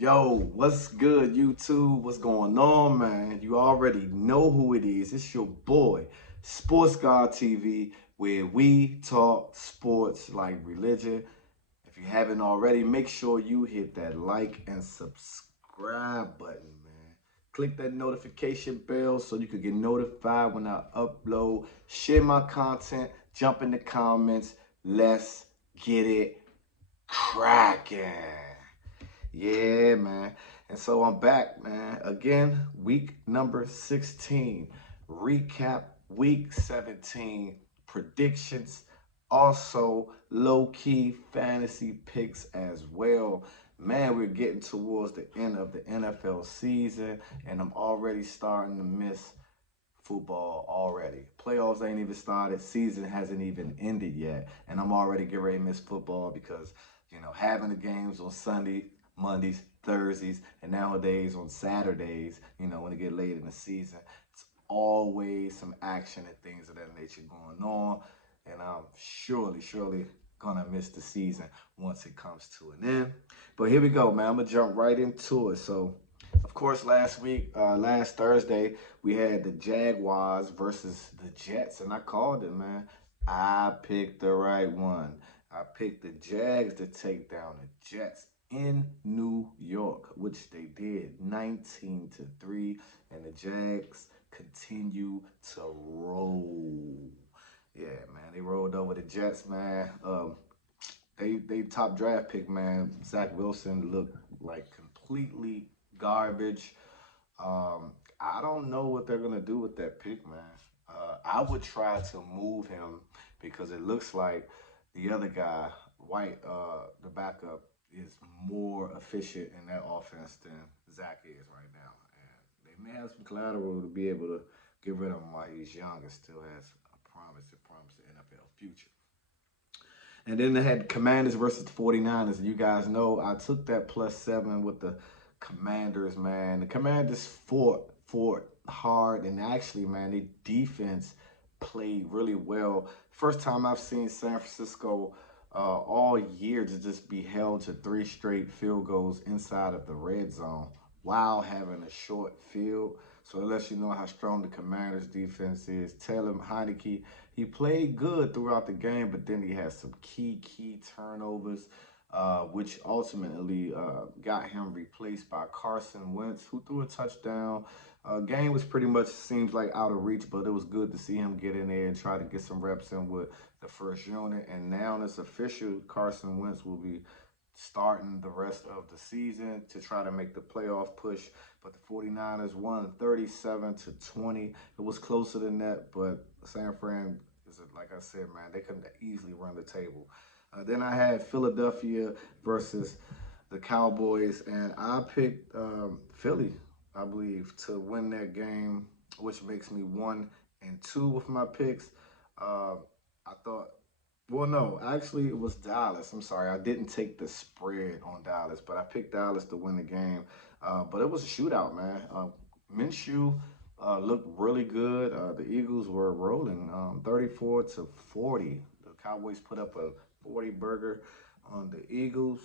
Yo, what's good, YouTube? What's going on, man? You already know who it is. It's your boy, Sports God TV, where we talk sports like religion. If you haven't already, make sure you hit that like and subscribe button, man. Click that notification bell so you can get notified when I upload. Share my content, jump in the comments. Let's get it cracking. Yeah, man. And so I'm back, man. Again, week number 16. Recap week 17 predictions. Also, low key fantasy picks as well. Man, we're getting towards the end of the NFL season, and I'm already starting to miss football already. Playoffs ain't even started. Season hasn't even ended yet. And I'm already getting ready to miss football because, having the games on Sunday, Mondays, Thursdays, and nowadays on Saturdays, when it get late in the season, it's always some action and things of that nature going on. And I'm surely gonna miss the season once it comes to an end. But here we go, man. I'm gonna jump right into it. So of course, last Thursday, we had the Jaguars versus the Jets, and I called it, man. I picked the right one. I picked the Jags to take down the Jets in New York, which they did 19-3, and the Jags continue to roll. Yeah, man, they rolled over the Jets, man. They top draft pick, man. Zach Wilson looked like completely garbage. I don't know what they're gonna do with that pick, man. I would try to move him because it looks like the other guy, White, the backup, is more efficient in that offense than Zach is right now. And they may have some collateral to be able to get rid of him while he's young and still has a promise to promise the NFL future. And then they had Commanders versus the 49ers. And you guys know I took that +7 with the Commanders, man. The Commanders fought hard, and actually, man, their defense played really well. First time I've seen San Francisco all year to just be held to 3 straight field goals inside of the red zone while having a short field. So it lets you know how strong the Commanders defense is. Taylor Heineke, he played good throughout the game, but then he had some key turnovers, which ultimately got him replaced by Carson Wentz, who threw a touchdown. Game was pretty much seems like out of reach, but it was good to see him get in there and try to get some reps in with the first unit. And now it's official, Carson Wentz will be starting the rest of the season to try to make the playoff push. But the 49ers won 37-20. It was closer than that, but San Fran is, like I said, man, they couldn't easily run the table. Then I had Philadelphia versus the Cowboys, and I picked Philly, I believe, to win that game, which makes me 1-2 with my picks. I thought, well, no, actually, it was Dallas. I'm sorry, I didn't take the spread on Dallas, but I picked Dallas to win the game. But it was a shootout, man. Minshew looked really good. The Eagles were rolling, 34-40. The Cowboys put up a 40 burger on the Eagles.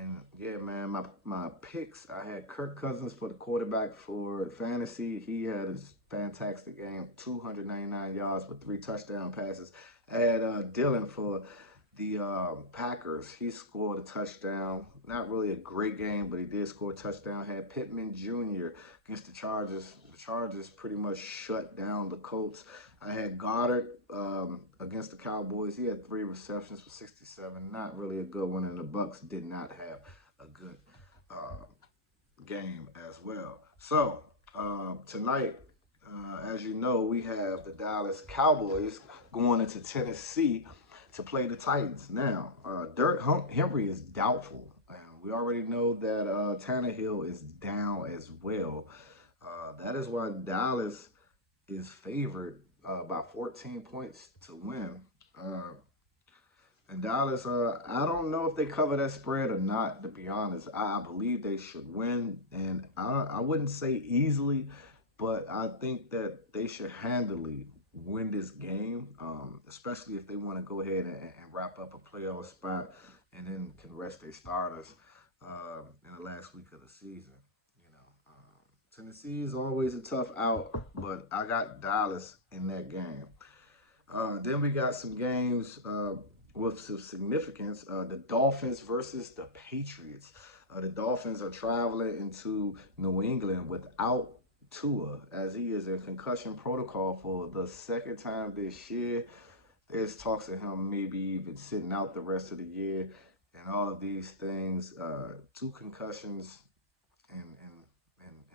And yeah, man, my picks, I had Kirk Cousins for the quarterback for fantasy. He had a fantastic game, 299 yards with 3 touchdown passes. I had Dylan for the Packers. He scored a touchdown. Not really a great game, but he did score a touchdown. Had Pittman Jr. against the Chargers. The Chargers pretty much shut down the Colts. I had Goddard against the Cowboys. He had 3 receptions for 67. Not really a good one, and the Bucks did not have a good uh, game as well. So tonight, as you know, we have the Dallas Cowboys going into Tennessee to play the Titans. Now, Derek Henry is doubtful. And we already know that Tannehill is down as well. That is why Dallas is favored by 14 points to win. Uh, and Dallas, I don't know if they cover that spread or not, to be honest. I believe they should win. And I wouldn't say easily, but I think that they should handily win this game, especially if they want to go ahead and wrap up a playoff spot and then can rest their starters. in the last week of the season. Tennessee is always a tough out, but I got Dallas in that game. Then we got some games with some significance. The Dolphins versus the Patriots. The Dolphins are traveling into New England without Tua, as he is in concussion protocol for the second time this year. There's talks of him maybe even sitting out the rest of the year, and all of these things. Two concussions in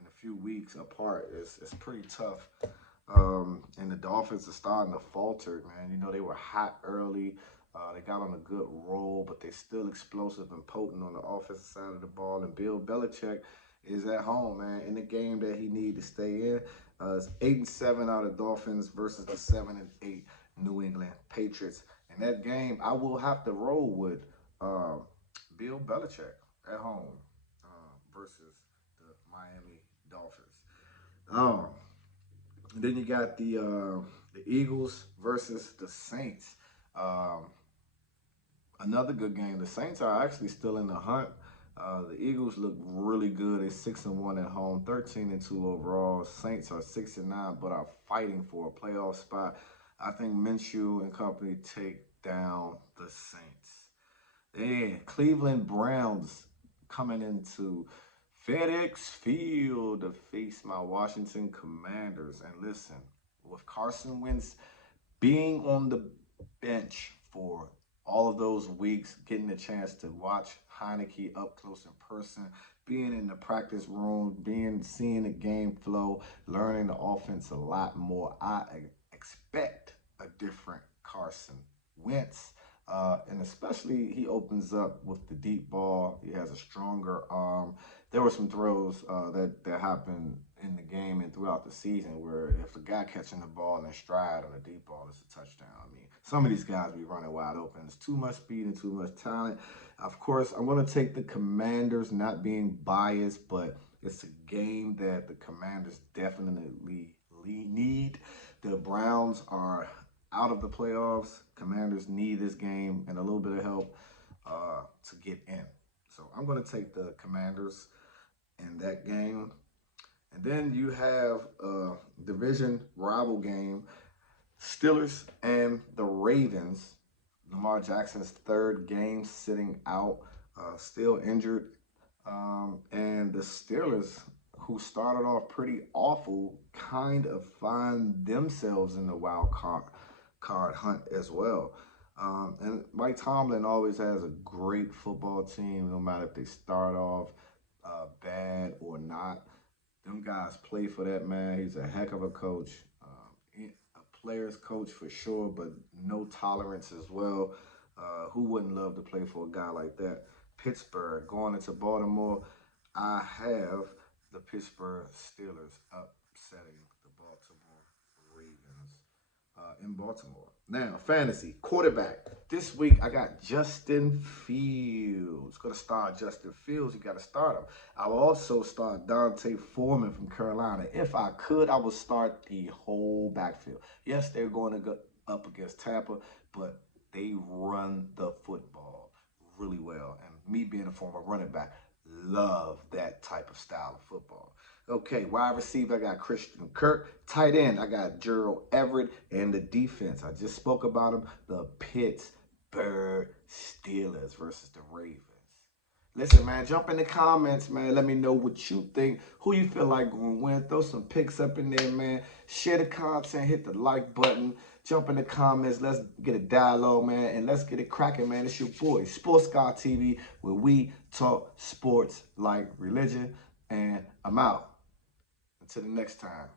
a few weeks apart is pretty tough. And the Dolphins are starting to falter, man. They were hot early. They got on a good roll, but they're still explosive and potent on the offensive side of the ball. And Bill Belichick is at home, man, in the game that he needs to stay in. It's 8-7 out of Dolphins versus the 7-8 New England Patriots. In that game, I will have to roll with Bill Belichick at home versus the Miami Dolphins. Um, then you got the Eagles versus the Saints. Um, Another good game. The Saints are actually still in the hunt. The Eagles look really good. They're 6-1 at home, 13-2 overall. Saints are 6-9, but are fighting for a playoff spot. I think Minshew and company take down the Saints. Then Cleveland Browns coming into FedEx Field to face my Washington Commanders. And listen, with Carson Wentz being on the bench for all of those weeks, getting a chance to watch Heineke up close in person, being in the practice room, seeing the game flow, learning the offense a lot more. I expect a different Carson Wentz. And especially he opens up with the deep ball. He has a stronger arm. There were some throws that happened in the game and throughout the season where if a guy catching the ball in stride on a deep ball, it's a touchdown. I mean, some of these guys be running wide open. It's too much speed and too much talent. Of course, I'm going to take the Commanders, not being biased, but it's a game that the Commanders definitely need. The Browns are out of the playoffs. Commanders need this game and a little bit of help to get in. So I'm going to take the Commanders in that game. And then you have a division rival game, Steelers and the Ravens. Lamar Jackson's third game sitting out, still injured. And the Steelers, who started off pretty awful, kind of find themselves in the wild card hunt as well. And Mike Tomlin always has a great football team, no matter if they start off bad or not. Them guys play for that man. He's a heck of a coach, a player's coach for sure, but no tolerance as well. Who wouldn't love to play for a guy like that? Pittsburgh going into Baltimore. I have the Pittsburgh Steelers upsetting the Baltimore Ravens in Baltimore. Now, fantasy quarterback. This week I got Justin Fields. Gonna start Justin Fields. You gotta start him. I'll also start Dante Foreman from Carolina. If I could, I would start the whole backfield. Yes, they're going to go up against Tampa, but they run the football really well. And me being a former running back, love that type of style of football. Okay, wide receiver, I got Christian Kirk. Tight end, I got Gerald Everett. And the defense, I just spoke about them, the Pittsburgh Steelers versus the Ravens. Listen, man, jump in the comments, man. Let me know what you think. Who you feel like going to win. Throw some picks up in there, man. Share the content. Hit the like button. Jump in the comments. Let's get a dialogue, man. And let's get it cracking, man. It's your boy, Sports Guy TV, where we talk sports like religion. And I'm out. Until the next time.